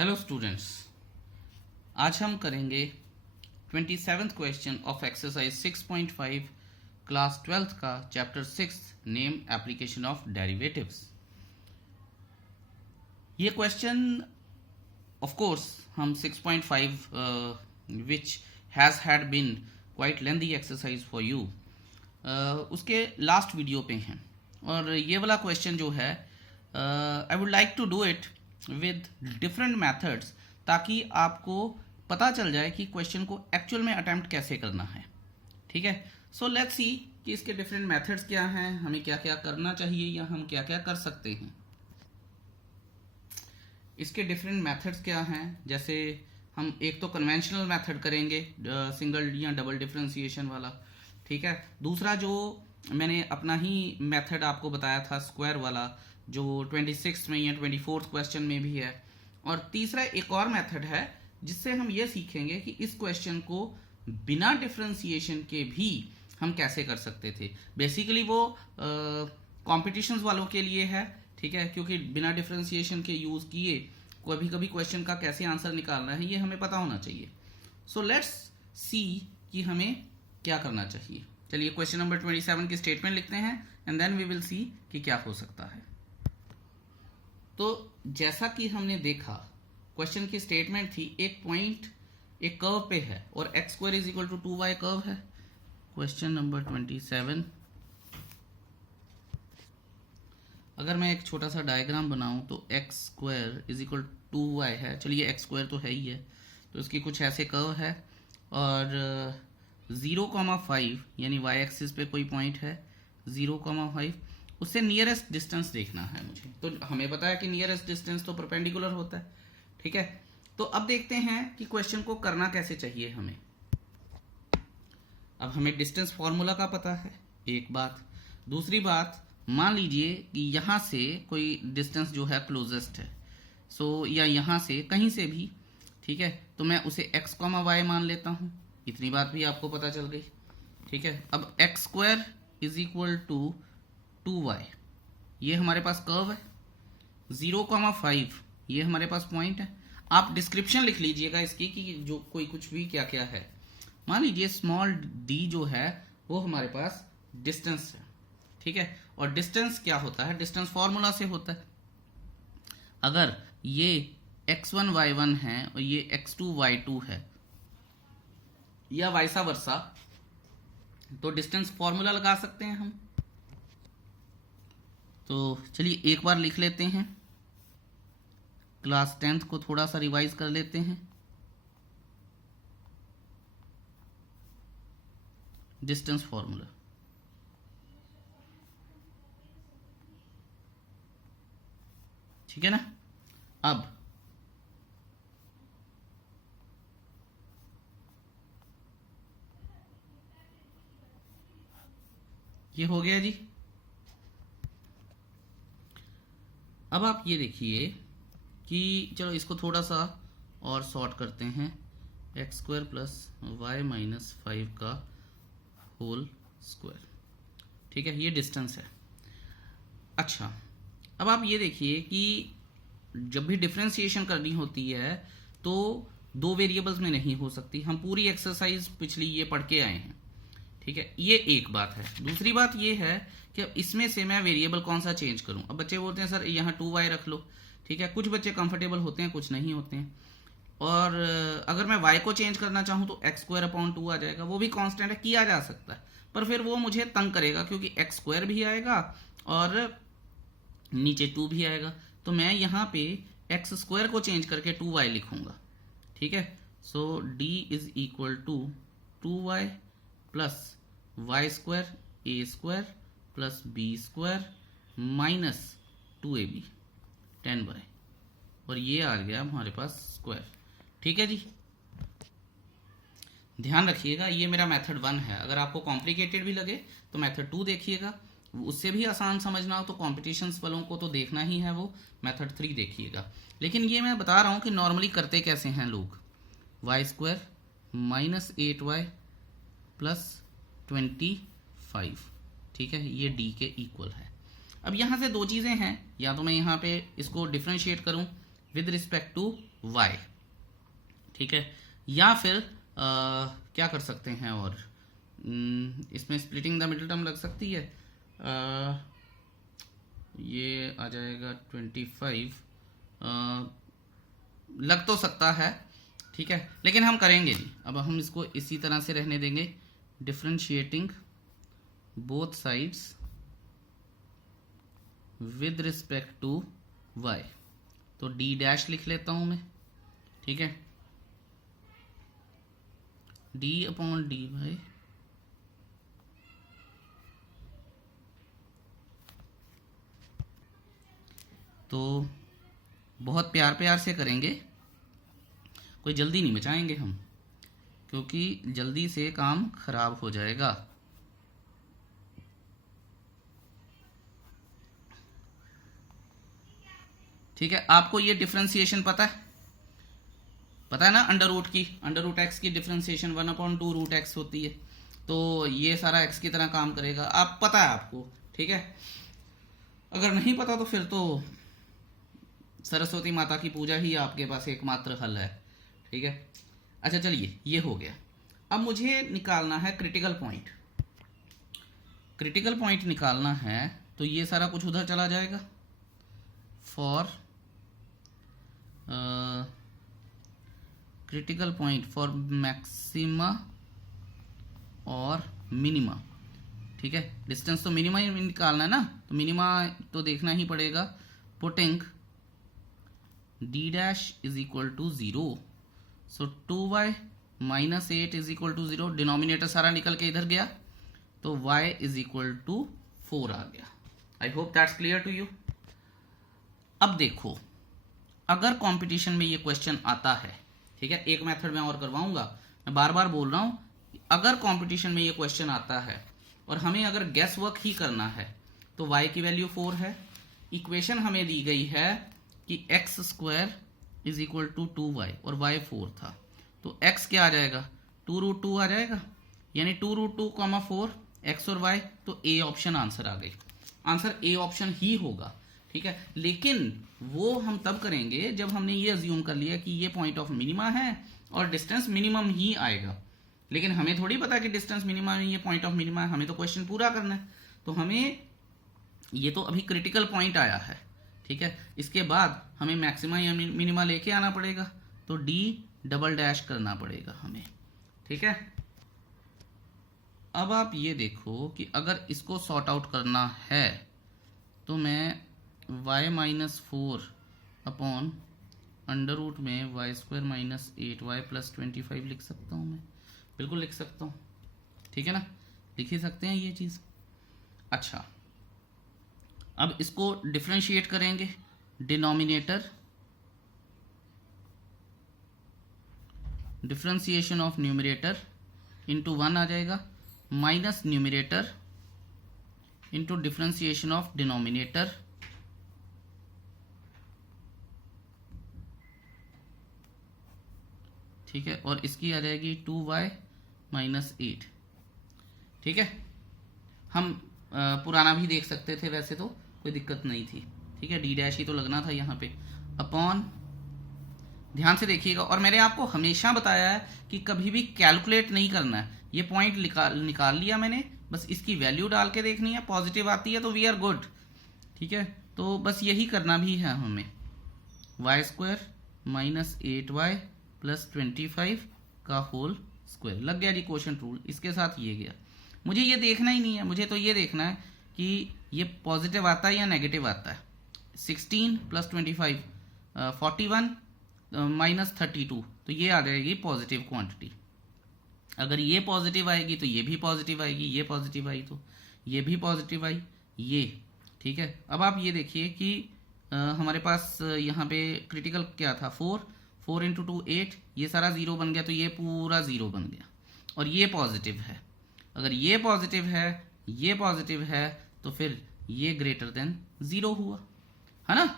Hello students, आज हम करेंगे 27th question of exercise 6.5 class 12th का chapter 6 name application of derivatives. ये क्वेश्चन ऑफ कोर्स हम 6.5 which has had been quite lengthy exercise for you उसके last video पे हैं और ये वाला क्वेश्चन जो है I would like to do it with different methods ताकि आपको पता चल जाए कि क्वेश्चन को एक्चुअल में अटेम्प्ट कैसे करना है। ठीक है, सो लेट्स सी कि इसके डिफरेंट मेथड्स क्या हैं, हमें क्या क्या करना चाहिए या हम क्या क्या कर सकते हैं। इसके डिफरेंट मेथड्स क्या हैं, जैसे हम एक तो कन्वेंशनल मेथड करेंगे सिंगल या डबल डिफरेंशिएशन वाला। ठीक है, दूसरा जो मैंने अपना ही मेथड आपको बताया था स्क्वायर वाला जो 26 में या 24th क्वेश्चन में भी है, और तीसरा एक और मेथड है जिससे हम ये सीखेंगे कि इस क्वेश्चन को बिना डिफरेंशिएशन के भी हम कैसे कर सकते थे। बेसिकली वो कॉम्पिटिशन्स वालों के लिए है, ठीक है, क्योंकि बिना डिफरेंशिएशन के यूज़ किए कभी कभी क्वेश्चन का कैसे आंसर निकालना है ये हमें पता होना चाहिए। सो लेट्स सी कि हमें क्या करना चाहिए। चलिए क्वेश्चन नंबर 27 की स्टेटमेंट लिखते हैं and then we will see कि क्या हो सकता है। तो जैसा कि हमने देखा क्वेश्चन की स्टेटमेंट थी, एक पॉइंट एक कर्व पे है और x square is equal to 2y curve है। क्वेश्चन नंबर 27, अगर मैं एक छोटा सा डायग्राम बनाऊं तो x square is equal 2y है। चलिए एक्स स्क्वायर तो है ही है, तो इसकी कुछ ऐसे कर्व है और 0,5 यानी y एक्सिस पे कोई पॉइंट है 0,5, उससे नियरेस्ट डिस्टेंस देखना है मुझे। तो हमें पता है कि नियरेस्ट डिस्टेंस तो परपेंडिकुलर होता है। ठीक है, तो अब देखते हैं कि क्वेश्चन को करना कैसे चाहिए हमें। अब हमें डिस्टेंस फॉर्मूला का पता है, एक बात। दूसरी बात, मान लीजिए कि यहाँ से कोई डिस्टेंस जो है क्लोजेस्ट है, सो या यहाँ से कहीं से भी, ठीक है, तो मैं उसे x, y मान लेता हूँ। इतनी बात भी आपको पता चल गई। ठीक है, अब x square is equal to 2y, ये हमारे पास कर्व है। 0,5 ये हमारे पास पॉइंट है। आप डिस्क्रिप्शन लिख लीजिएगा इसकी कि जो कोई कुछ भी क्या क्या है। मान लीजिए स्मॉल d जो है वो हमारे पास डिस्टेंस है। ठीक है, और डिस्टेंस क्या होता है, डिस्टेंस फॉर्मूला से होता है। अगर ये x1 y1 है और ये x2 y2 है या वाइसा वर्सा, तो डिस्टेंस फॉर्मूला लगा सकते हैं हम। तो चलिए एक बार लिख लेते हैं, क्लास 10th को थोड़ा सा रिवाइज कर लेते हैं। डिस्टेंस फॉर्मूला, ठीक है ना। अब ये हो गया जी। अब आप ये देखिए कि चलो इसको थोड़ा सा और सॉर्ट करते हैं, x square plus y minus 5 का होल स्क्वायर। ठीक है, ये डिस्टेंस है। अच्छा, अब आप ये देखिए कि जब भी डिफरेंशिएशन करनी होती है तो दो वेरिएबल्स में नहीं हो सकती। हम पूरी एक्सरसाइज पिछली ये पढ़ के आए हैं। ठीक है, ये एक बात है। दूसरी बात ये है कि इसमें से मैं वेरिएबल कौन सा चेंज करूं। अब बच्चे बोलते हैं सर यहाँ 2y रख लो। ठीक है, कुछ बच्चे कंफर्टेबल होते हैं, कुछ नहीं होते हैं। और अगर मैं y को चेंज करना चाहूँ तो एक्स स्क्वायर अपॉन 2 आ जाएगा। वो भी कांस्टेंट है, किया जा सकता है, पर फिर वो मुझे तंग करेगा क्योंकि एक्स स्क्वायर भी आएगा और नीचे 2 भी आएगा। तो मैं यहाँ पे एक्स स्क्वायर को चेंज करके 2y लिखूंगा। ठीक है, so d is equal to 2y plus y square a square plus b square minus 2ab 10y, और ये आ गया हमारे पास स्क्वायर। ठीक है जी, ध्यान रखिएगा ये मेरा मेथड 1 है। अगर आपको कॉम्प्लिकेटेड भी लगे तो मेथड 2 देखिएगा, उससे भी आसान समझना हो तो कॉम्पिटिशन्स वालों को तो देखना ही है, वो मेथड 3 देखिएगा। लेकिन ये मैं बता रहा हूँ कि नॉर्मली करते कैसे हैं लोग। Y square minus 8y plus 25, ठीक है, ये d के इक्वल है। अब यहाँ से दो चीज़ें हैं, या तो मैं यहाँ पे इसको डिफ्रेंशिएट करूँ विद रिस्पेक्ट टू वाई, ठीक है। या फिर क्या कर सकते हैं, और इसमें स्प्लिटिंग द मिडिल टर्म लग सकती है, ये आ जाएगा 25, लग तो सकता है, ठीक है, लेकिन हम करेंगे नहीं। अब हम इसको इसी तरह से रहने देंगे, differentiating both sides with respect to y, तो डी डैश लिख लेता हूं मैं, ठीक है, डी अपॉन डी वाई तो बहुत प्यार प्यार से करेंगे, कोई जल्दी नहीं मचाएंगे हम, क्योंकि जल्दी से काम खराब हो जाएगा। ठीक है, आपको ये डिफरेंशिएशन पता है ना, अंडर रूट की, अंडर रूट एक्स की डिफरेंशिएशन 1/2 रूट एक्स होती है, तो ये सारा एक्स की तरह काम करेगा, आप पता है आपको, ठीक है। अगर नहीं पता तो फिर तो सरस्वती माता की पूजा ही आपके पास एकमात्र हल है, ठीक है। अच्छा चलिए, ये हो गया। अब मुझे निकालना है क्रिटिकल पॉइंट। क्रिटिकल पॉइंट निकालना है तो ये सारा कुछ उधर चला जाएगा। For critical point for maxima और मिनिमा, ठीक है। डिस्टेंस तो मिनिमा ही निकालना है ना, तो मिनिमा तो देखना ही पड़ेगा। Putting d dash is equal to 0, so 2y minus 8 is equal to 0, denominator सारा निकल के इधर गया, तो y is equal to 4 आ गया। I hope that's clear to you. अब देखो, अगर कंपटीशन में ये क्वेश्चन आता है, ठीक है, एक मेथड में और करवाऊंगा, मैं बार बार बोल रहा हूं, अगर कंपटीशन में ये क्वेश्चन आता है और हमें अगर गैस वर्क ही करना है, तो y की वैल्यू 4 है, इक्वेशन हमें दी गई है कि x square is equal to 2y और y 4 था, तो x क्या आ जाएगा, 2√2 आ जाएगा, यानी 2√2, 4 x और y, तो ए ऑप्शन आंसर आ गई। आंसर ए ऑप्शन ही होगा, ठीक है। लेकिन वो हम तब करेंगे जब हमने ये अज्यूम कर लिया कि ये पॉइंट ऑफ मिनिमा है और डिस्टेंस मिनिमम ही आएगा, लेकिन हमें थोड़ी पता कि डिस्टेंस मिनिमा में ये पॉइंट ऑफ मिनिमा है, हमें तो क्वेश्चन पूरा करना है, तो हमें ये तो अभी क्रिटिकल पॉइंट आया है, ठीक है। इसके बाद हमें मैक्सिमा या मिनिमा लेके आना पड़ेगा, तो डी डबल डैश करना पड़ेगा हमें, ठीक है। अब आप ये देखो कि अगर इसको सॉर्ट आउट करना है तो मैं y-4 अपॉन अंडर रूट में y² - 8y + 25 लिख सकता हूँ, मैं बिल्कुल लिख सकता हूँ, ठीक है ना, लिख ही सकते हैं ये चीज़। अच्छा, अब इसको डिफरेंशिएट करेंगे, denominator differentiation of numerator into 1 आ जाएगा, minus numerator into differentiation of denominator, ठीक है, और इसकी आ जाएगी 2y - 8, ठीक है। हम पुराना भी देख सकते थे, वैसे तो कोई दिक्कत नहीं थी, ठीक है, डी डैश ही तो लगना था यहाँ पे, अपॉन, ध्यान से देखिएगा, और मैंने आपको हमेशा बताया है कि कभी भी कैलकुलेट नहीं करना है, ये पॉइंट निकाल लिया मैंने, बस इसकी वैल्यू डाल के देखनी है, पॉजिटिव आती है तो वी आर गुड, ठीक है। तो बस यही करना भी है हमें, y² - 8y + 25 का होल स्क्वायर, लग गया जी क्वोशंट रूल, इसके साथ ये गया। मुझे ये देखना ही नहीं है, मुझे तो ये देखना है कि ये पॉजिटिव आता है या नेगेटिव आता है। 16 + 25 41 - 32, तो ये आ जाएगी पॉजिटिव क्वांटिटी। अगर ये पॉजिटिव आएगी तो ये भी पॉजिटिव आएगी, ये पॉजिटिव आई तो ये भी पॉजिटिव आई, ये, ठीक है। अब आप ये देखिए कि हमारे पास यहाँ पे क्रिटिकल क्या था, 4 × 2 8, ये सारा 0 बन गया, तो ये पूरा 0 बन गया, और ये पॉजिटिव है। अगर ये पॉजिटिव है, ये पॉजिटिव है, तो फिर ये ग्रेटर देन 0 हुआ, है ना।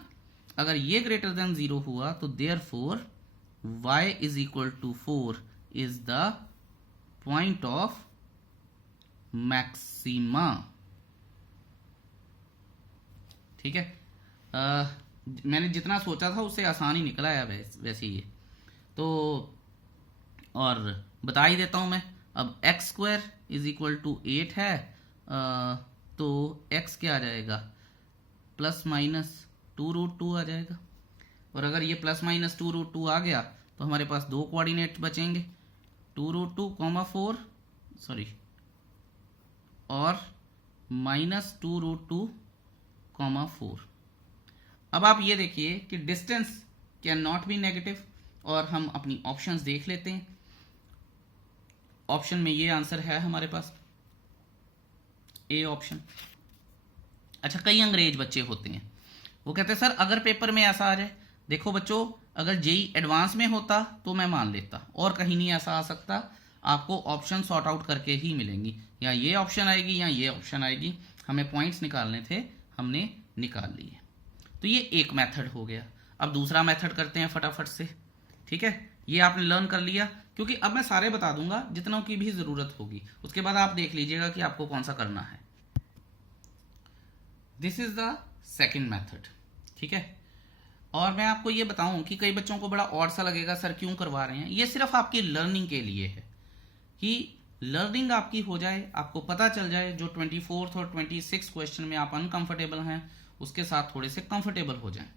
अगर ये ग्रेटर देन 0 हुआ तो therefore y = 4 is the point of maxima, ठीक है। मैंने जितना सोचा था उससे आसान ही निकला है वैसे ये तो। और बता ही देता हूँ मैं, अब x square is equal to 8 है, तो एक्स क्या आ जाएगा, प्लस माइनस 2√2 आ जाएगा। और अगर ये प्लस माइनस 2√2 आ गया तो हमारे पास दो कोऑर्डिनेट बचेंगे, 2√2, 4 और -2√2, 4। अब आप ये देखिए कि distance can not be negative, और हम अपनी ऑप्शंस देख लेते हैं। ऑप्शन में ये आंसर है हमारे पास, ए ऑप्शन। अच्छा, कई अंग्रेज बच्चे होते हैं, वो कहते हैं सर अगर पेपर में ऐसा आ जाए, देखो बच्चों अगर जेई एडवांस में होता तो मैं मान लेता, और कहीं नहीं ऐसा आ सकता, आपको ऑप्शन सॉर्ट आउट करके ही मिलेंगी, या ये ऑप्शन आएगी या ये ऑप्शन आएगी। हमें पॉइंट्स निकालने थे, हमने निकाल लिए। तो ये एक मेथड हो गया। अब दूसरा मेथड करते हैं फटाफट से, ठीक है। ये आपने लर्न कर लिया, क्योंकि अब मैं सारे बता दूंगा जितनों की भी जरूरत होगी, उसके बाद आप देख लीजिएगा कि आपको कौन सा करना है। This is the second method, ठीक है। और मैं आपको ये बताऊं कि कई बच्चों को बड़ा ऑड सा लगेगा, सर क्यों करवा रहे हैं। ये सिर्फ आपकी लर्निंग के लिए है, कि लर्निंग आपकी हो जाए, आपको पता चल जाए जो 24th और 26 क्वेश्चन में आप अनकंफर्टेबल हैं उसके साथ थोड़े से कंफर्टेबल हो जाएं।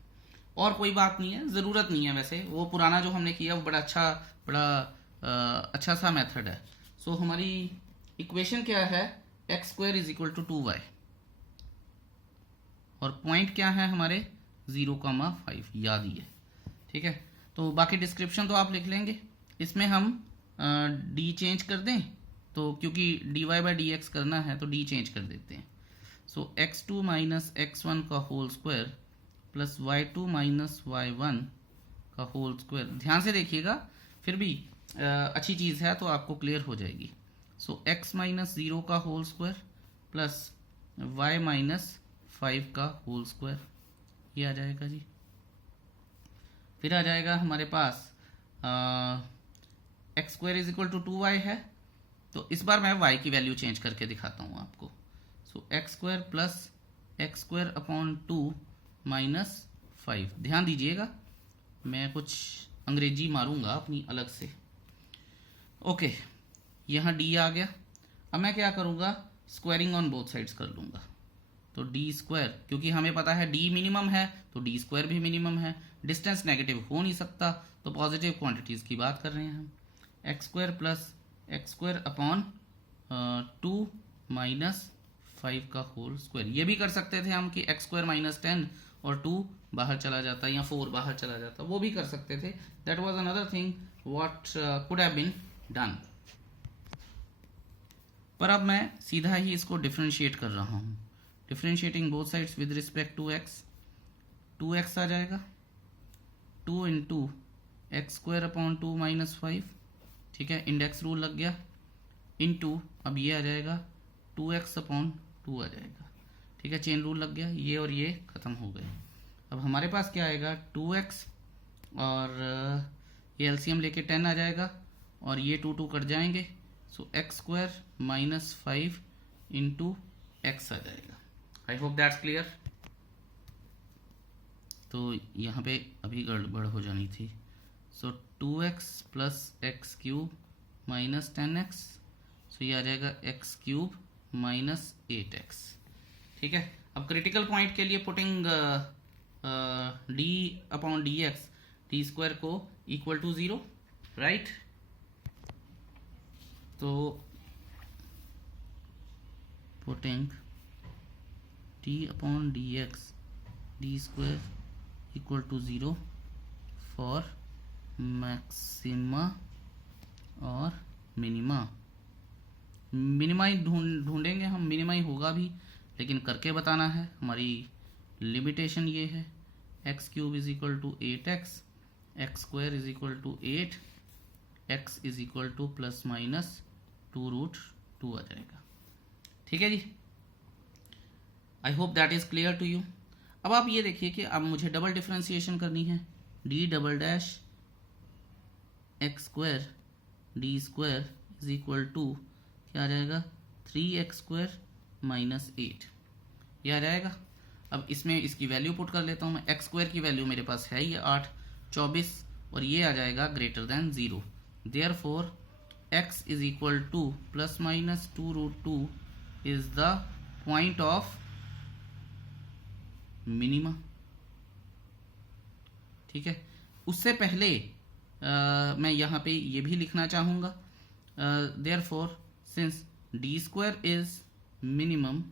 और कोई बात नहीं है, ज़रूरत नहीं है। वैसे वो पुराना जो हमने किया वो बड़ा अच्छा सा मेथड है। सो हमारी इक्वेशन क्या है, x² is equal to 2y, और पॉइंट क्या है हमारे 0,5, याद ही है, ठीक है। तो बाकी डिस्क्रिप्शन तो आप लिख लेंगे। इसमें हम डी चेंज कर दें, तो क्योंकि dy/dx करना है तो डी चेंज कर देते हैं। सो x2 माइनस x1 का whole square plus y2 minus y1 का होल स्क्वायर। ध्यान से देखिएगा, फिर भी अच्छी चीज़ है तो आपको क्लियर हो जाएगी। सो x माइनस 0 का whole square plus y minus 5 का होल स्क्वायर, ये आ जाएगा जी। फिर आ जाएगा हमारे पास x² is equal to 2y है, तो इस बार मैं y की वैल्यू चेंज करके दिखाता हूँ आपको। सो x² plus x² upon 2 minus 5। ध्यान दीजिएगा, मैं कुछ अंग्रेजी मारूंगा अपनी अलग से। ओके, यहाँ d आ गया। अब मैं क्या करूँगा, स्क्वायरिंग ऑन बोथ साइड्स कर लूँगा। तो d², क्योंकि हमें पता है d मिनिमम है तो d² भी मिनिमम है, डिस्टेंस नेगेटिव हो नहीं सकता, तो पॉजिटिव क्वांटिटीज़ की बात कर रहे हैं हम। x² plus x² upon 2 minus 5 का होल स्क्वायर। ये भी कर सकते थे हम कि x² माइनस 10 और 2 बाहर चला जाता या 4 बाहर चला जाता, वो भी कर सकते थे। That was another thing what could have been done. पर अब मैं सीधा ही इसको डिफरेंशिएट कर रहा हूँ। Differentiating both sides with respect to x, 2x आ जाएगा, 2 इंटू x² अपॉन 2 माइनस 5, ठीक है, इंडेक्स रूल लग गया, इंटू अब ये आ जाएगा 2x अपॉन 2 आ जाएगा, ठीक है, चेन रूल लग गया, ये और ये ख़त्म हो गए। अब हमारे पास क्या आएगा, 2x और ये एलसीएम लेके 10 आ जाएगा, और ये 2 कट जाएंगे। सो x² माइनस 5 इंटू x आ जाएगा। आई होप दैट्स क्लियर। तो यहाँ पे अभी गड़बड़ हो जानी थी। सो 2x plus x³ minus 10x, सो ये आ जाएगा x³ माइनस 8x, ठीक है। अब क्रिटिकल पॉइंट के लिए putting d upon dx, d² को इक्वल टू 0, राइट। तो putting d upon dx, d² equal to 0 for maxima और मिनिमा। मिनिमा ही ढूंढेंगे हम, मिनिमा ही होगा भी, लेकिन करके बताना है। हमारी लिमिटेशन ये है, x³ is equal to 8x, x² is equal to 8, x is equal to plus minus 2√2 आ जाएगा, ठीक है जी। I hope that is clear to you. अब आप ये देखिए कि अब मुझे डबल डिफरेंशिएशन करनी है, d∬x² d² is equal to क्या आ जाएगा, 3x² माइनस 8, ये आ जाएगा। अब इसमें इसकी वैल्यू पुट कर लेता हूँ मैं। एक्स स्क्वायर की वैल्यू मेरे पास है ये 8, 24, और ये आ जाएगा greater than 0। Therefore x is equal to plus minus 2√2 is the point of minima. ठीक है, उससे पहले मैं यहाँ पे ये भी लिखना चाहूँगा, therefore since d square is minimum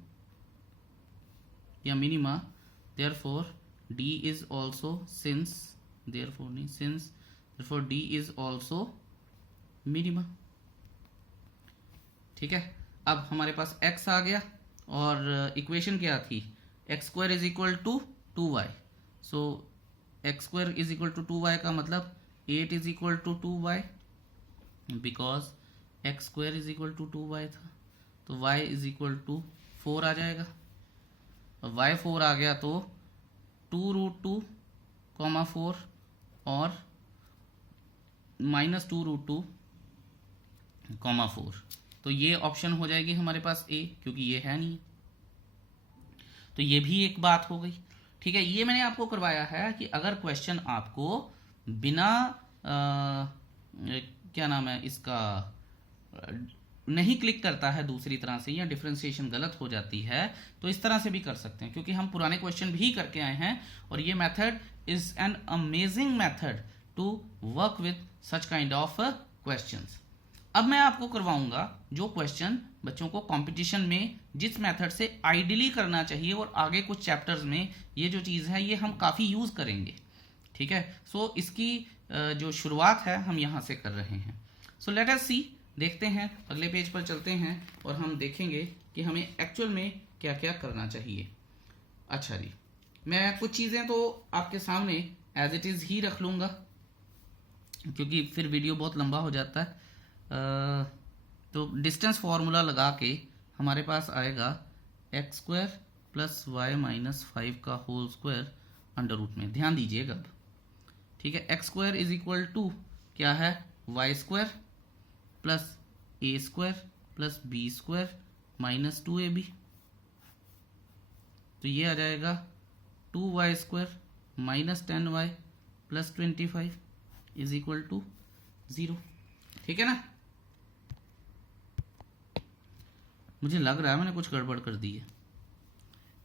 या minima, therefore d is also since d is also minima. ठीक है, अब हमारे पास x आ गया और इक्वेशन क्या थी, x square is equal to 2y। So x square is equal to 2y का मतलब 8 is equal to 2y, because x square is equal to 2y था, तो y इज इक्वल टू 4 आ जाएगा। y 4 आ गया तो 2√2, 4 और माइनस 2√2, 4, तो ये ऑप्शन हो जाएगी हमारे पास ए, क्योंकि ये है नहीं, तो ये भी एक बात हो गई। ठीक है, ये मैंने आपको करवाया है कि अगर क्वेश्चन आपको बिना क्या नाम है इसका नहीं क्लिक करता है दूसरी तरह से, या डिफरेंशिएशन गलत हो जाती है, तो इस तरह से भी कर सकते हैं, क्योंकि हम पुराने क्वेश्चन भी करके आए हैं और ये method is an amazing method to work with such kind of questions. अब मैं आपको करवाऊंगा जो क्वेश्चन बच्चों को कंपटीशन में जिस मेथड से आइडियली करना चाहिए, और आगे कुछ चैप्टर्स में ये जो चीज़ है ये हम काफ़ी यूज़ करेंगे। ठीक है, सो इसकी जो शुरुआत है हम यहाँ से कर रहे हैं। सो लेट अस सी, देखते हैं, अगले पेज पर चलते हैं और हम देखेंगे कि हमें एक्चुअल में क्या क्या करना चाहिए। अच्छा जी, मैं कुछ चीज़ें तो आपके सामने एज इट इज़ ही रख लूँगा, क्योंकि फिर वीडियो बहुत लंबा हो जाता है। तो डिस्टेंस फॉर्मूला लगा के हमारे पास आएगा x square plus y minus 5 का होल स्क्वायर अंडर रूट में। ध्यान दीजिएगा अब। ठीक है, x square is equal to क्या है, y square plus a square plus b square minus 2ab, तो ये आ जाएगा 2y square minus 10y plus 25 is equal to 0। ठीक है ना, मुझे लग रहा है मैंने कुछ गड़बड़ कर दी है,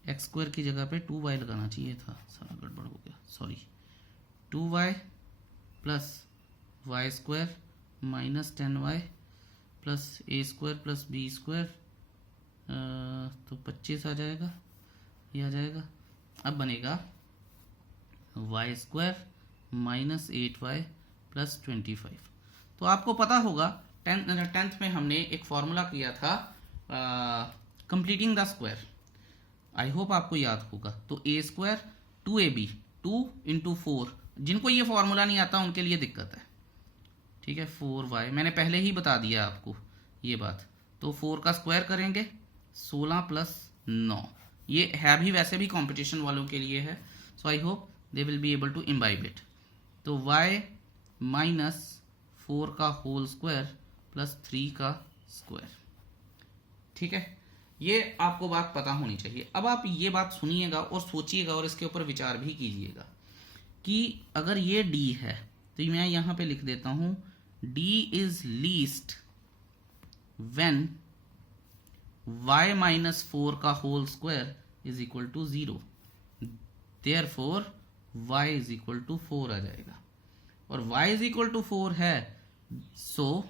एक्स स्क्वायर की जगह पे 2y लगाना चाहिए था, सारा गड़बड़ हो गया, sorry. 2y plus y square minus 10y plus a square plus b square, तो 25 आ जाएगा, ये आ जाएगा। अब बनेगा Y square minus 8y plus 25। तो आपको पता होगा टेंथ में हमने एक फॉर्मूला किया था completing the square, I hope आपको याद होगा। तो ए स्क्वायर 2ab 2 इंटू 4, जिनको ये फॉर्मूला नहीं आता उनके लिए दिक्कत है। ठीक है, 4y मैंने पहले ही बता दिया आपको ये बात। तो 4 का स्क्वायर करेंगे 16 प्लस 9, ये है भी वैसे भी कंपटीशन वालों के लिए है, so I hope they will be able to imbibe it. तो y माइनस 4 का होल स्क्वायर प्लस 3 का स्क्वायर। ठीक है, ये आपको बात पता होनी चाहिए। अब आप ये बात सुनिएगा और सोचिएगा और इसके ऊपर विचार भी कीजिएगा कि अगर ये d है तो मैं यहां पे लिख देता हूं d is least when y minus 4 का whole square is equal to 0, therefore y is equal to 4 आ जाएगा, और y इज इक्वल टू 4 है, so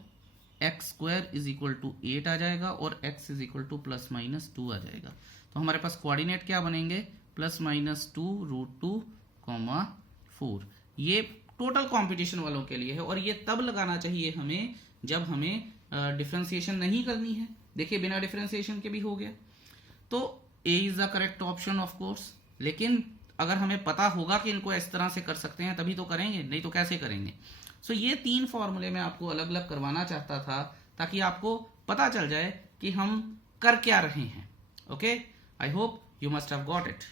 x square is equal to 8 आ जाएगा और x is equal to plus minus 2 आ जाएगा। तो हमारे पास कोऑर्डिनेट क्या बनेंगे, प्लस माइनस 2√2, 4। ये टोटल कंपटीशन वालों के लिए है, और ये तब लगाना चाहिए हमें जब हमें डिफरेंशिएशन नहीं करनी है। देखिए बिना डिफरेंशिएशन के भी हो गया, तो a is the correct option of course. लेकिन अगर हमें पता होगा कि इनको इस तरह से कर सकते हैं तभी तो करेंगे, नहीं तो कैसे करेंगे। सो ये 3 फॉर्मूले मैं आपको अलग अलग करवाना चाहता था ताकि आपको पता चल जाए कि हम कर क्या रहे हैं। Okay, I hope you must have got it.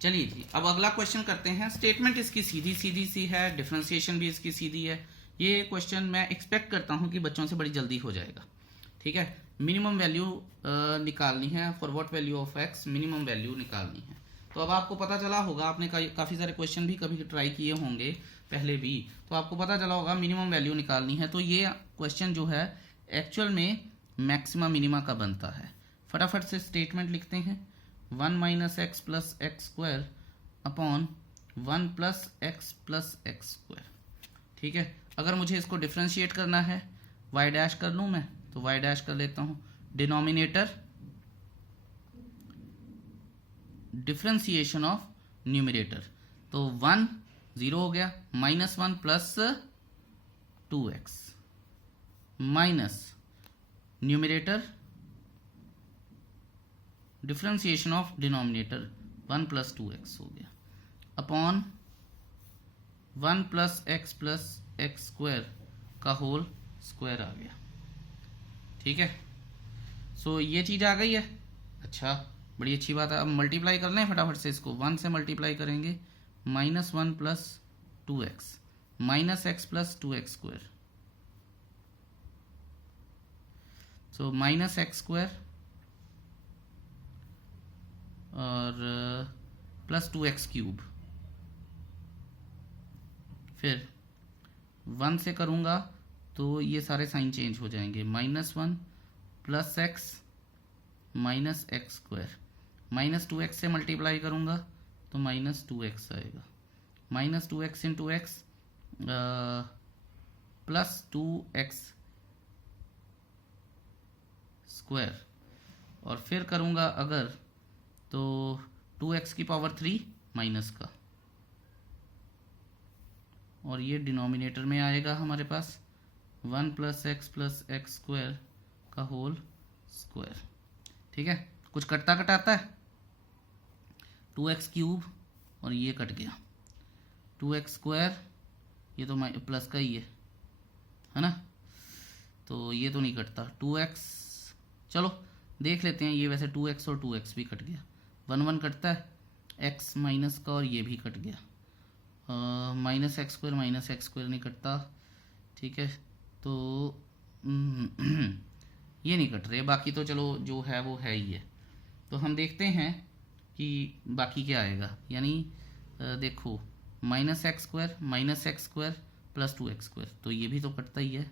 चलिए जी, अब अगला क्वेश्चन करते हैं। स्टेटमेंट इसकी सीधी सीधी सी है, डिफरेंशिएशन भी इसकी सीधी है। ये क्वेश्चन मैं एक्सपेक्ट करता हूं कि बच्चों से बड़ी जल्दी हो जाएगा। ठीक है, मिनिमम वैल्यू निकालनी है। For what value of x minimum value निकालनी है। तो अब आपको पता चला होगा, आपने काफ़ी सारे क्वेश्चन भी कभी ट्राई किए होंगे पहले भी, तो आपको पता चला होगा मिनिमम वैल्यू निकालनी है। तो ये क्वेश्चन जो है एक्चुअल में मैक्सिमा मिनिमा का बनता है। फटाफट से स्टेटमेंट लिखते हैं, 1 minus x plus x square upon 1 plus x square. ठीक है, अगर मुझे इसको डिफ्रेंशिएट करना है, वाई डैश कर लूँ मैं, तो वाई डैश कर लेता हूँ। डिनोमिनेटर डिफ्रेंसिएशन ऑफ न्यूमरेटर, तो 1 0 हो गया, -1 plus 2x minus numerator differentiation of denominator 1 plus 2x हो गया, अपॉन 1 प्लस एक्स स्क्वायर का होल स्क्वायर आ गया। ठीक है, सो ये चीज़ आ गई है। अच्छा, बड़ी अच्छी बात है। अब मल्टीप्लाई कर लें फटाफट से, इसको 1 से मल्टीप्लाई करेंगे, -1 plus 2x minus x plus 2x square, so minus x square और प्लस 2x क्यूब। फिर 1 से करूँगा तो ये सारे साइन चेंज हो जाएंगे, -1 plus x minus x square, -2x से मल्टीप्लाई करूँगा तो -2x आएगा, -2x into x plus 2x square, और फिर करूँगा अगर तो 2x की पावर 3 माइनस का, और ये डिनोमिनेटर में आएगा हमारे पास 1 प्लस एक्स स्क्वायर का होल स्क्वायर। ठीक है, कुछ कटता कटाता है, 2x क्यूब और ये कट गया, 2x स्क्वायर, ये तो प्लस का ही है ना, तो ये तो नहीं कटता, 2x, चलो देख लेते हैं, ये वैसे 2x और 2x भी कट गया, 1 1 कटता है, x माइनस का और ये भी कट गया, माइनस एक्स स्क्वायर नहीं कटता। ठीक है, तो ये नहीं कट रहे, बाकी तो चलो जो है वो है ही है। तो हम देखते हैं कि बाकी क्या आएगा, यानी देखो -x square plus 2x square, तो ये भी तो कटता ही है,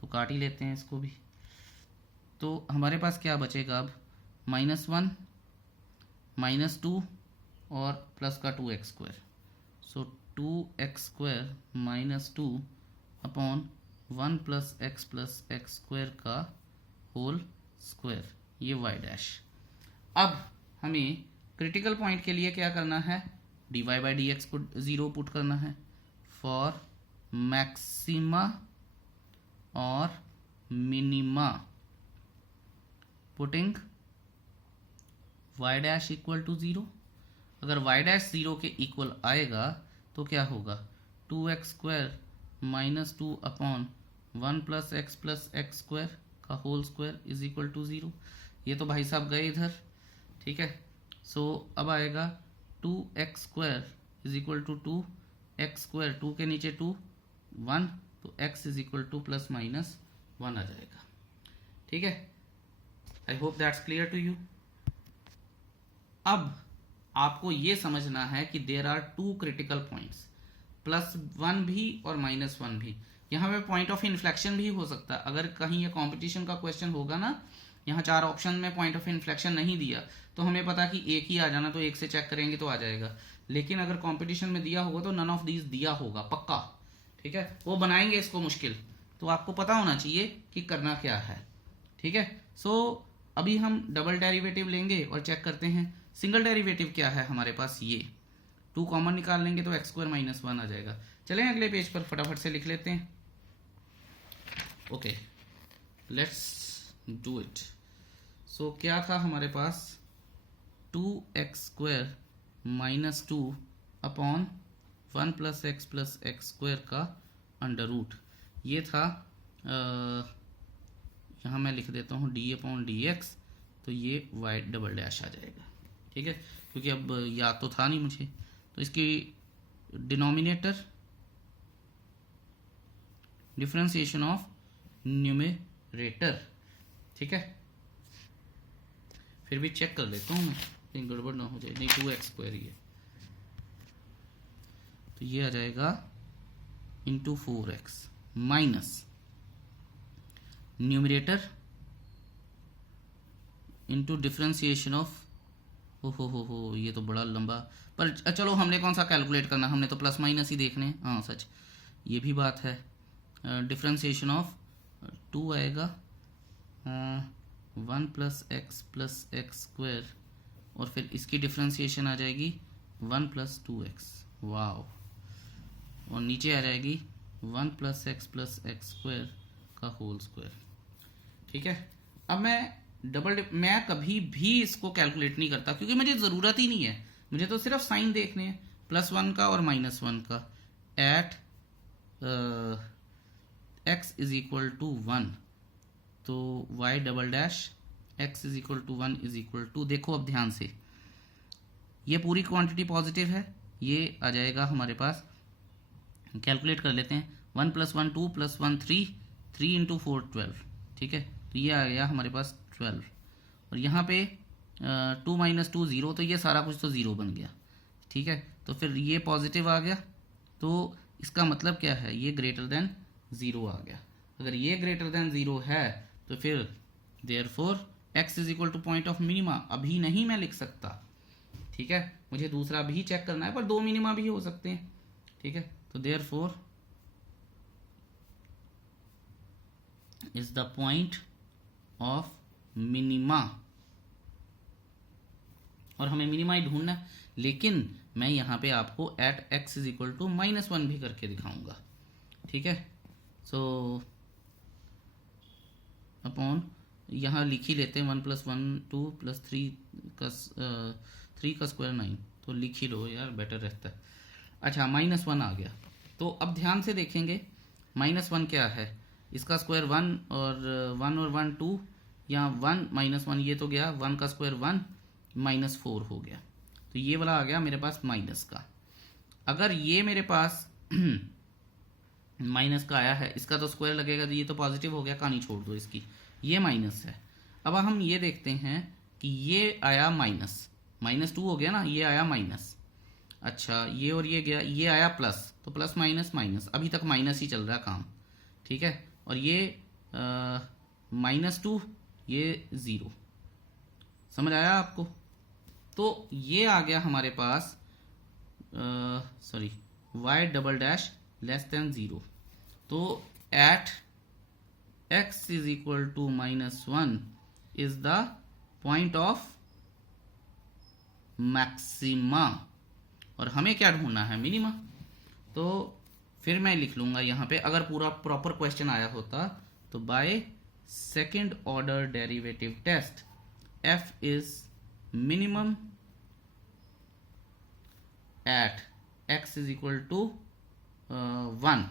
तो काट ही लेते हैं इसको भी। तो हमारे पास क्या बचेगा अब, -1 -2 और प्लस का 2x स्क्वायर, सो 2x square minus 2 upon 1 plus x square का होल स्क्वायर, ये y डैश। अब हमें क्रिटिकल पॉइंट के लिए क्या करना है, dy बाई डी एक्स को 0 पुट करना है फॉर मैक्सिमा और minima, putting y dash equal to 0। अगर y डैश 0 के इक्वल आएगा तो क्या होगा, 2x square minus 2 upon 1 plus x square का whole square is equal to 0। ये तो भाई साहब गए इधर। ठीक है, सो अब आएगा 2x square is equal to 2x square, 2 के नीचे 2 1, तो x is equal to plus minus 1 आ जाएगा। ठीक है, I hope that's clear to you. अब आपको ये समझना है कि देयर आर 2 क्रिटिकल पॉइंट्स, +1 भी और -1 भी। यहाँ पे पॉइंट ऑफ इन्फ्लेक्शन भी हो सकता है, अगर कहीं ये कंपटीशन का क्वेश्चन होगा ना, यहाँ 4 ऑप्शन में पॉइंट ऑफ इन्फ्लेक्शन नहीं दिया तो हमें पता कि एक ही आ जाना, तो एक से चेक करेंगे तो आ जाएगा। लेकिन अगर कंपटीशन में दिया होगा तो नन ऑफ दीज दिया होगा पक्का। ठीक है, वो बनाएंगे इसको मुश्किल, तो आपको पता होना चाहिए कि करना क्या है। ठीक है, सो अभी हम डबल डेरिवेटिव लेंगे और चेक करते हैं सिंगल डेरिवेटिव क्या है हमारे पास। ये 2 कॉमन निकाल लेंगे तो x स्क्वायर माइनस 1 आ जाएगा। चलें अगले पेज पर फटाफट से लिख लेते हैं। Okay, let's do it. So क्या था हमारे पास, 2x square minus 2 upon 1 plus x square का अंडर रूट, ये था यहाँ मैं लिख देता हूँ d अपॉन डी एक्स, तो ये y डबल डैश आ जाएगा। ठीक है, क्योंकि अब याद तो था नहीं मुझे, तो इसकी डिनोमिनेटर डिफरेंशिएशन ऑफ न्यूमरेटर ठीक है, फिर भी चेक कर लेता हूँ मैं कहीं गड़बड़ ना हो जाए। नहीं, 2x² ही है, तो ये आ जाएगा into 4x minus numerator into differentiation of, हो ये तो बड़ा लंबा, पर चलो हमने कौन सा कैलकुलेट करना, हमने तो प्लस माइनस ही देखने हैं। हाँ सच, ये भी बात है। डिफ्रेंसिएशन ऑफ 2 आएगा 1 + x² और फिर इसकी डिफ्रेंसिएशन आ जाएगी 1 + 2x। वाओ, और नीचे आ जाएगी 1 + x का होल स्क्वायर। ठीक है, अब मैं कभी भी इसको कैलकुलेट नहीं करता क्योंकि मुझे ज़रूरत ही नहीं है, मुझे तो सिर्फ साइन देखने हैं +1 का और -1 का एट x = 1, तो y डबल डैश x = 1 = देखो अब ध्यान से, ये पूरी क्वांटिटी पॉजिटिव है, ये आ जाएगा हमारे पास, कैलकुलेट कर लेते हैं, 1 + 1 2 + 1 3, 3 × 4 12। ठीक है, तो ये आ गया हमारे पास 12, और यहाँ पे 2 - 2 0, तो ये सारा कुछ तो ज़ीरो बन गया। ठीक है, तो फिर ये पॉजिटिव आ गया, तो इसका मतलब क्या है, ये ग्रेटर देन 0 आ गया। अगर ये ग्रेटर देन 0 है तो फिर therefore x = point of minima अभी नहीं मैं लिख सकता। ठीक है, मुझे दूसरा भी चेक करना है, पर 2 मिनिमा भी हो सकते हैं। ठीक है, तो therefore is the point of minima, और हमें मिनिमा ही ढूंढना है, लेकिन मैं यहाँ पे आपको एट x = -1 भी करके दिखाऊंगा। ठीक है, सो अपॉन यहाँ लिख ही लेते हैं 1 + 1 2 + 3 का स्क्वायर 9, तो लिख ही लो यार, बेटर रहता है। अच्छा, -1 आ गया, तो अब ध्यान से देखेंगे -1 क्या है, इसका स्क्वायर 1 और 1 2, यहाँ 1 -1 ये तो गया, 1 का स्क्वायर 1 -4 हो गया, तो ये वाला आ गया मेरे पास माइनस का। अगर ये मेरे पास माइनस का आया है, इसका तो स्क्वायर लगेगा, तो ये तो पॉजिटिव हो गया, कहानी छोड़ दो इसकी, ये माइनस है। अब हम ये देखते हैं कि ये आया -2 हो गया ना, ये आया माइनस, अच्छा ये और ये गया, ये आया प्लस, तो प्लस माइनस माइनस, अभी तक माइनस ही चल रहा काम। ठीक है, और ये -2, ये 0, समझ आया आपको? तो ये आ गया हमारे पास y डबल डैश <0, तो at x = -1 is the point of maxima, और हमें क्या ढूंढना है, मिनिमा। तो फिर मैं लिख लूंगा यहाँ पे, अगर पूरा प्रॉपर क्वेश्चन आया होता तो by second order derivative test f is minimum at x = 1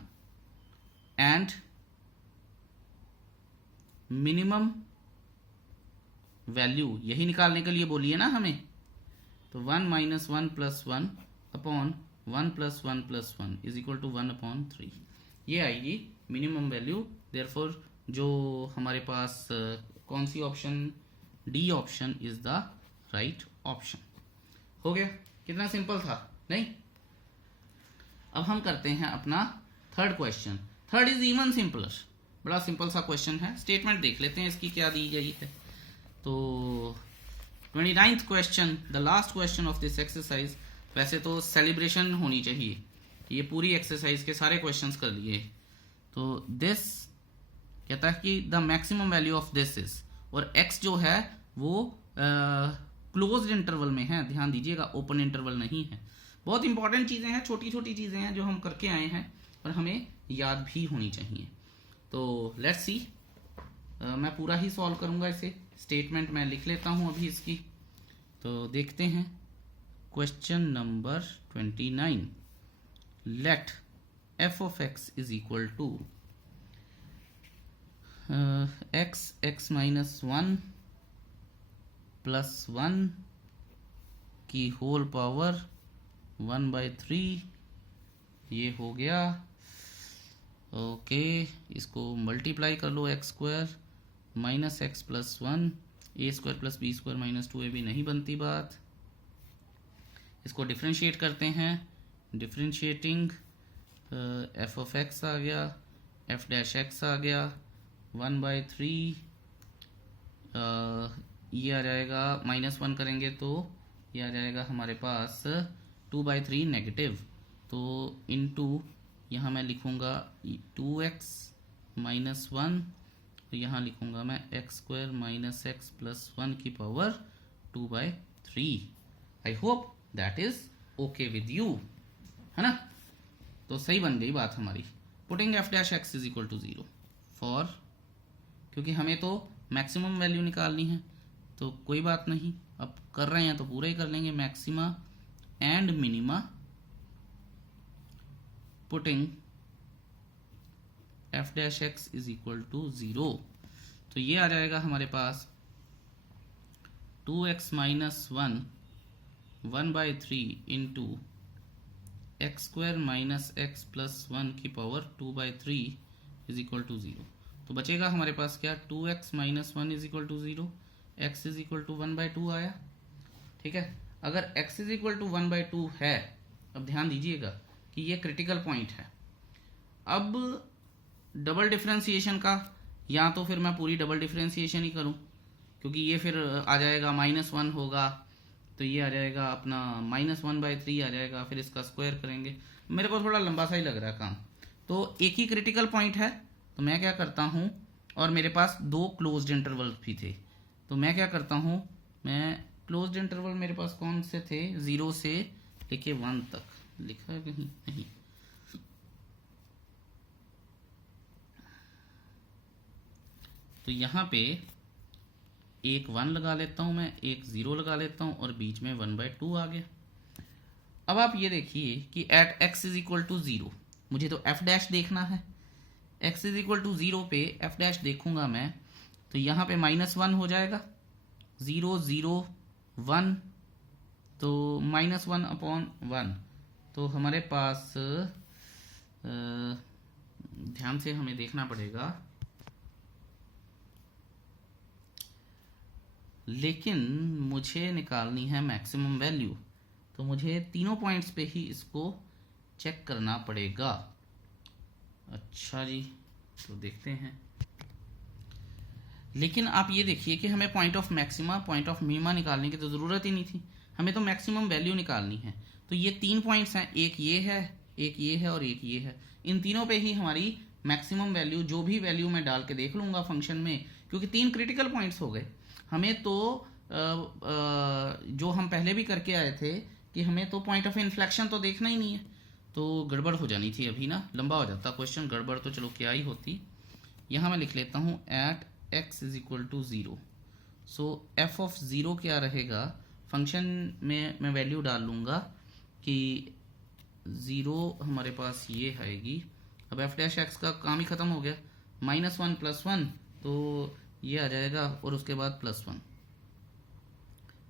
and minimum value यही निकालने के लिए बोलिए ना हमें, तो 1 - 1 + 1 अपॉन 1 + 1 + 1 = 1/3, ये आएगी मिनिमम वैल्यू। देयरफॉर जो हमारे पास कौन सी option, D option is the right option. हो गया, कितना सिंपल था नहीं? अब हम करते हैं अपना third question. Third is even simpler, बड़ा सिंपल सा क्वेश्चन है। स्टेटमेंट देख लेते हैं इसकी क्या दी गई है। तो 29th question, the last question of this exercise. वैसे तो सेलिब्रेशन होनी चाहिए कि ये पूरी एक्सरसाइज के सारे क्वेश्चंस कर लिए। तो दिस कहता है कि the maximum value of this is, और x जो है वो क्लोज्ड इंटरवल में है, ध्यान दीजिएगा, ओपन इंटरवल नहीं है। बहुत इंपॉर्टेंट चीजें हैं, छोटी छोटी चीजें हैं जो हम करके आए हैं और हमें याद भी होनी चाहिए। तो लेट्स सी, मैं पूरा ही सॉल्व करूंगा इसे, स्टेटमेंट मैं लिख लेता हूं अभी इसकी। तो देखते हैं question number 29। Let f of x is equal to x -1 + 1 की होल पावर 1/3, ये हो गया। ओके, इसको मल्टीप्लाई कर लो x² minus x plus one, a square plus b square minus 2ab नहीं बनती बात। इसको डिफ्रेंशिएट करते हैं, डिफ्रेंशिएटिंग एफ ऑफ एक्स आ गया, एफ डैश एक्स आ गया, 1/3 ये आ जाएगा, -1 करेंगे तो ये आ जाएगा हमारे पास 2/3 नेगेटिव, तो इनटू यहाँ मैं लिखूँगा 2x माइनस 1, तो यहाँ लिखूँगा मैं x square minus x plus 1 की power 2/3। I hope that is okay with you, है ना। तो सही बन गई बात हमारी। Putting f dash x is equal to 0 for, क्योंकि हमें तो मैक्सिमम वैल्यू निकालनी है, तो कोई बात नहीं, अब कर रहे हैं तो पूरा ही कर लेंगे। Maxima and minima putting f dash x is equal to 0, तो ये आ जाएगा हमारे पास 2x minus 1/3 into x square minus x plus 1 की पावर 2/3 इज इक्वल टू 0। तो बचेगा हमारे पास क्या, 2x minus 1 is equal to 0, x is equal to 1/2 आया। ठीक है, अगर x इज इक्वल टू 1/2 है, अब ध्यान दीजिएगा कि ये क्रिटिकल पॉइंट है। अब डबल डिफरेंशिएशन का, या तो फिर मैं पूरी डबल डिफरेंशिएशन ही करूं, क्योंकि ये फिर आ जाएगा -1 होगा, तो ये आ जाएगा अपना -1/3 आ जाएगा, फिर इसका स्क्वायर करेंगे। मेरे को थोड़ा लंबा सा ही लग रहा है काम, तो एक ही क्रिटिकल पॉइंट है, तो मैं क्या करता हूँ, और मेरे पास 2 क्लोज्ड इंटरवल भी थे, तो मैं क्या करता हूँ, मैं क्लोज्ड इंटरवल मेरे पास कौन से थे, 0 से लेके 1 तक, लिखा है कहीं नहीं, तो यहाँ पे एक 1 लगा लेता हूँ मैं, एक 0 लगा लेता हूँ, और बीच में 1/2 आ गया। अब आप ये देखिए कि at x is equal to 0, मुझे तो f डैश देखना है, x इज इक्वल टू 0 पे f डैश देखूंगा मैं, तो यहाँ पे -1 हो जाएगा, 0 0 1, तो -1/1, तो हमारे पास ध्यान से हमें देखना पड़ेगा, लेकिन मुझे निकालनी है मैक्सिमम वैल्यू, तो मुझे तीनों पॉइंट्स पे ही इसको चेक करना पड़ेगा। अच्छा जी, तो देखते हैं, लेकिन आप ये देखिए कि हमें point of maxima, point of minima निकालने की तो ज़रूरत ही नहीं थी, हमें तो मैक्सिमम वैल्यू निकालनी है। तो ये 3 पॉइंट्स हैं, एक ये है, एक ये है और एक ये है, इन तीनों पे ही हमारी मैक्सिमम वैल्यू, जो भी वैल्यू मैं डाल के देख लूँगा फंक्शन में, क्योंकि 3 क्रिटिकल पॉइंट्स हो गए। हमें तो जो हम पहले भी करके आए थे कि हमें तो पॉइंट ऑफ इन्फ्लेक्शन तो देखना ही नहीं है, तो गड़बड़ हो जानी थी अभी ना, लंबा हो जाता क्वेश्चन, गड़बड़ तो चलो क्या ही होती। यहाँ मैं लिख लेता हूँ at x is equal to 0, so f of 0 क्या रहेगा, फंक्शन में मैं वैल्यू डाल लूँगा कि 0 हमारे पास ये आएगी। अब f डैश x का काम ही ख़त्म हो गया, -1 + 1, तो ये आ जाएगा, और उसके बाद +1।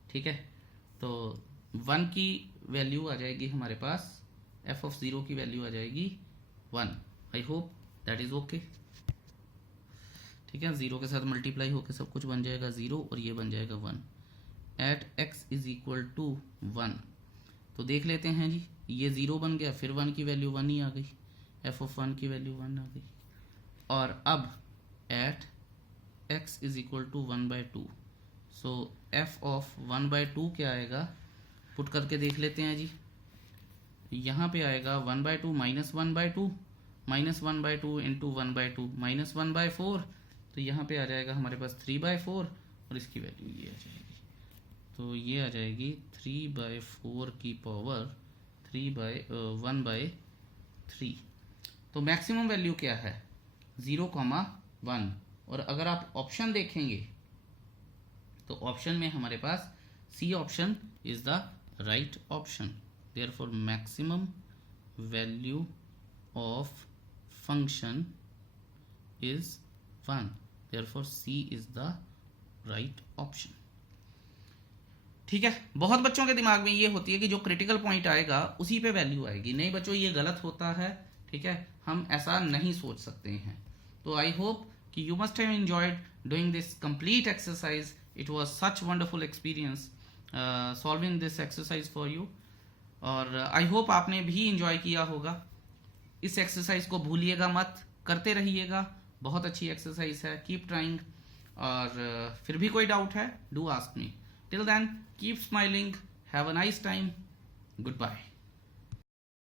ठीक है, तो 1 की वैल्यू आ जाएगी हमारे पास, f ऑफ 0 की वैल्यू आ जाएगी 1। आई होप दैट इज ओके। ठीक है, 0 के साथ मल्टीप्लाई होकर सब कुछ बन जाएगा 0, और ये बन जाएगा 1। At x is equal to 1, तो देख लेते हैं जी, ये 0 बन गया, फिर 1 की वैल्यू 1 ही आ गई, f ऑफ 1 की वैल्यू 1 आ गई। और अब at x is equal to 1/2, so f of 1/2 क्या आएगा, पुट करके देख लेते हैं जी। यहाँ पे आएगा 1/2 -1/2, -1/2 इंटू 1/2 -1/4, तो यहाँ पे आ जाएगा हमारे पास 3/4, और इसकी वैल्यू ये आ जाएगी, तो ये आ जाएगी 3/4 की पावर 1/3। तो मैक्सिमम वैल्यू क्या है, 0,1, और अगर आप ऑप्शन देखेंगे तो ऑप्शन में हमारे पास c option is the right option, therefore maximum value of function is 1, therefore c is the right option. ठीक है, बहुत बच्चों के दिमाग में ये होती है कि जो क्रिटिकल पॉइंट आएगा उसी पे वैल्यू आएगी। नहीं बच्चों, ये गलत होता है। ठीक है, हम ऐसा नहीं सोच सकते हैं। तो आई होप कि you must have enjoyed doing this complete exercise. It was such wonderful experience solving this exercise for you. और आई होप आपने भी इंजॉय किया होगा. इस एक्सरसाइज को भूलिएगा मत, करते रहिएगा. बहुत अच्छी एक्सरसाइज है. Keep trying. और फिर भी कोई डाउट है, do ask me. Till then keep smiling. Have a nice time. Good bye.